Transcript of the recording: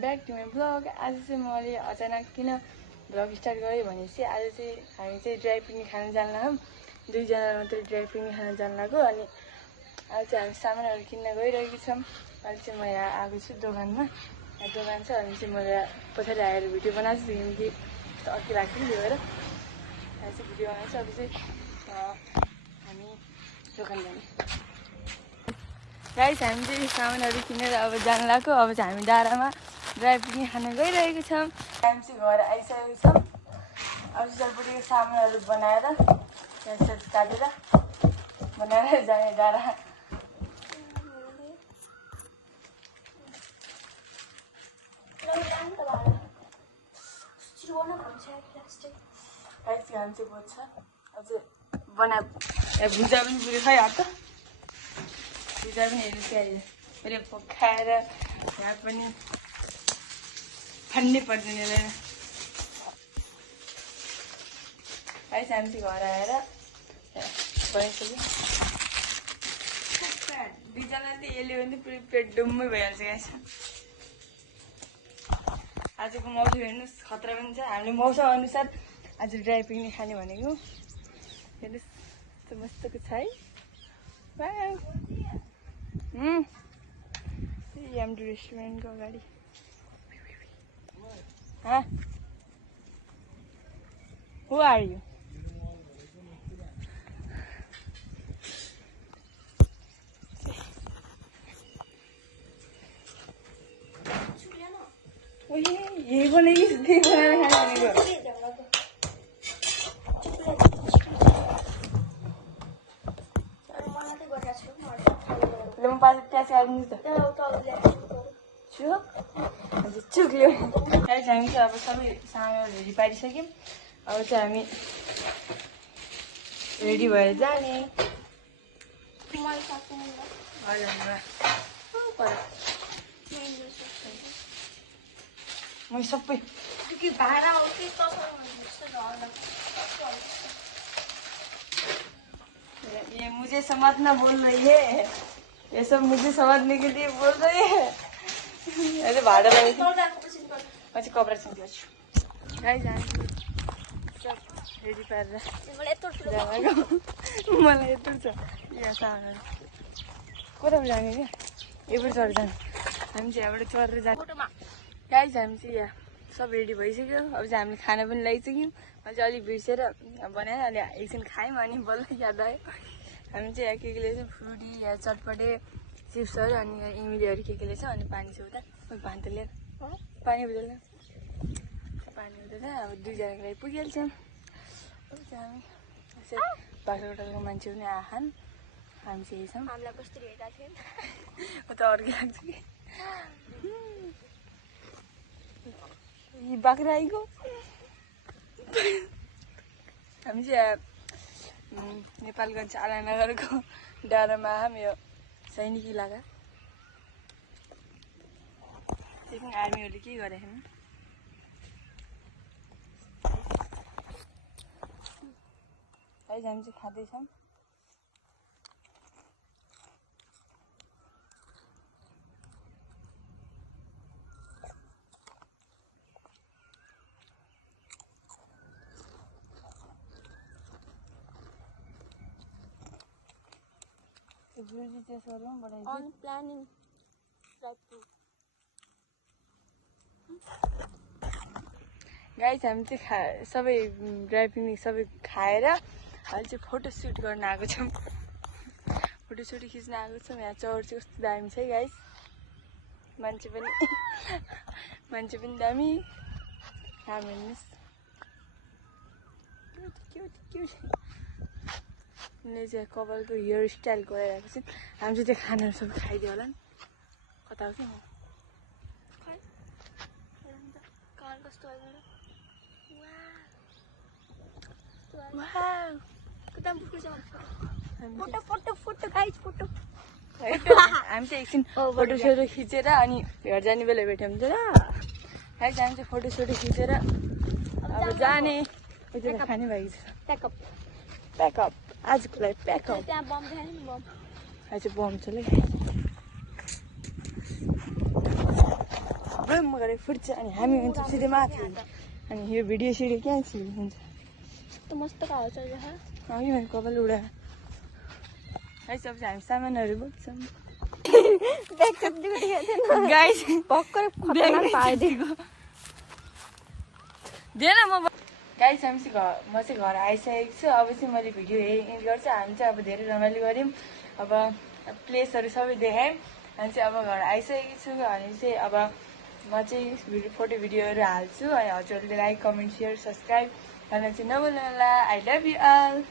Back to my vlog. आज चाहिँ मैले अचानक किन भ्लग स्टार्ट गरेँ भनेपछि आज चाहिँ हामी चाहिँ ड्राई पिकनिक खान जान लाग्यौँ। 2 जना मात्रै ड्राई पिकनिक खान जान लाग्यो। अनि आज चाहिँ हामी सामानहरू किन्न गइरहेको छौँ। अहिले चाहिँ म यहाँ आएको छु दोकानमा। दोकान छ अनि चाहिँ मैले पछाडि आएर भिडियो बनाएको छु किनकि अर्कै लाग्छ नि भएर अहिले चाहिँ भिडियो बनाएको छु। अब चाहिँ हामी दोकान जाने। गाइस हामी चाहिँ सामानहरू किनेर अब जान लाग्यो। अब चाहिँ हामी डाँडामा ड्राई पिकनिक खान गइरहेको छौँ। हामी चाहिँ घर आइसकेको छौँ। अब सलपट्टिको सामानहरू बनाएर त्यसरी काटेर बनाएर जाने डाँडा। गाइस हामी चाहिँ बोल्छ अझ बना भुजा पनि पुऱ्यो खै हट भुजा पनि हेर्नु चाहिँ अहिले पकाएर यहाँ पनि फान्नै पर्दैन यसलाई। गाइस हामी चाहिँ घर आएर बनाइसक्यो। 2 जना चाहिँ यसले पनि पुरै पेट डुम्मै भइहाल्छ गाइस। आजको मौसम हेर्नुहोस् खतरा पनि छ। हामीले मौसम अनुसार आज ड्राई पिकनिक खाने भनेको। हेर्नुहोस् कस्तो मस्तको छ है। एमडी रेस्टुरेन्टको अगाडि। Who are you? यही बनाएगी त्यही बनाएर खाने भनेको। ल म पास प्याज काट्नु त चुक्ल्यो। गाइस हामी चाहिँ अब सबै सामानहरू रेडी पारिसक्यौँ। अब चाहिँ हामी रेडी भएर जाने। म सबै ये मुझे समझना बोल रही है। ये सब मुझे समझने के लिए बोल रही है। ऐसे भाड़ा लगे पछि कपडा छिन्छु। गाइस हामी सब रेडी पारेर मलाई यत्रो छ यहाँ सामानहरू कताबाट जाने क्या यहीँबाट चढेर जाने। हामी चाहिँ यहाँबाट चढेर जाने। गाइस हामी चाहिँ यहाँ सब रेडी भइसक्यो। अब चाहिँ हामीले खाना पनि ल्याइसक्यौँ। अझै अलिक बिर्सेर बनाएर अलि एकछिन खायौँ अनि बल्ल याद आयो। हामी चाहिँ यहाँ के ल्याउँछौँ फ्रुटी या चटपटे चिप्सहरू अनि इमलीहरू के ल्याउँछ अनि पानी छ उता पानी त लिएर पानी बुझ्दैन अब 2 जनाको लागि पुगिहाल्छ। अब चाहिँ हामी यसरी बाख्राकोटाको मान्छे पनि आखान्। हामी चाहिँ यही छौँ। हामीलाई कस्तो हेरेको थियो म त अर्कै लाग्छ कि बाख्रा आइगयो। हामी चाहिँ नेपालगञ्ज आलानगरको डाँडामा हामी यो सैनिक इलाका। एकछिन आर्मीहरूले के गरेको छैन। गाइस हामी चाहिँ खाँदैछौँ। गाइस हामी चाहिँ सबै ड्राई पिकनिक सबै खाएर अहिले चाहिँ फोटो सुट गर्न आएको छौँ। फोटो सुट खिच्न आएको छौँ। यहाँ चौर चाहिँ कस्तो दामी छ है गाइस। मान्छे पनि दामी। काम हेर्नुहोस् क्युट। उनले चाहिँ कपालको हेयर स्टाइल गराइरहेको छ। हामी चाहिँ त्यो खानाहरू सबै खाइदियो होला नि। कता हो कि हामी चाहिँ एकछिन फोटोसोटो खिचेर अनि घर जाने बेला भेट्यौँ हुन्छ र। गाइस हामी चाहिँ फोटोसोटो खिचेर अब जाने। खाने भएको छ। प्याकअप आजको लागि प्याकअप। आज बम छ ल। भ्रुम गरेर फुट्छ अनि हामी हुन्छ सिधै माथि अनि यो भिडियो सिडियो क्यान्सल हुन्छ कस्तो मस्त हावा चलिरहेको यो भने कपाल उडा है सब हामी सामानहरू बोक्छौँ गाइस भर्खर खतरनाक पाइदिएको दिएन म गाइस हामी चाहिँ म चाहिँ घर आइसकेको छु अब चाहिँ मैले भिडियो एडिट गर्छु हामी चाहिँ अब धेरै रमाइलो गऱ्यौँ अब प्लेसहरू सबै देखायौँ हामी चाहिँ अब घर आइसकेको छु अनि चाहिँ अब म चाहिँ फोटो भिडियोहरू हाल्छु अनि हजुरहरूले लाइक कमेन्ट सेयर सब्सक्राइब गर्न चाहिँ नभुल्नु होला आई लभ यु अल